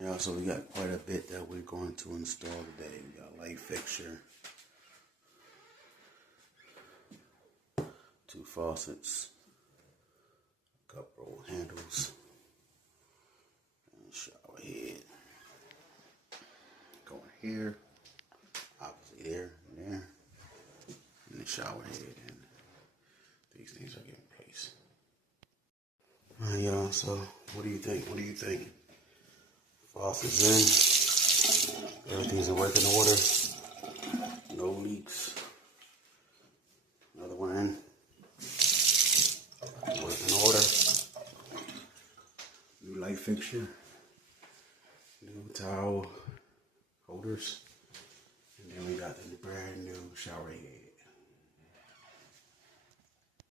Yeah, so we got quite a bit that we're going to install today. We got light fixture, 2 faucets, cup roll handles, and shower head. Going here, obviously there and there, and the shower head, and these things are getting placed. Alright, y'all, so what do you think? What do you think? Faucets in, everything's in working order, no leaks. Another one in, working order. New light fixture, new towel holders, and then we got the brand new shower head.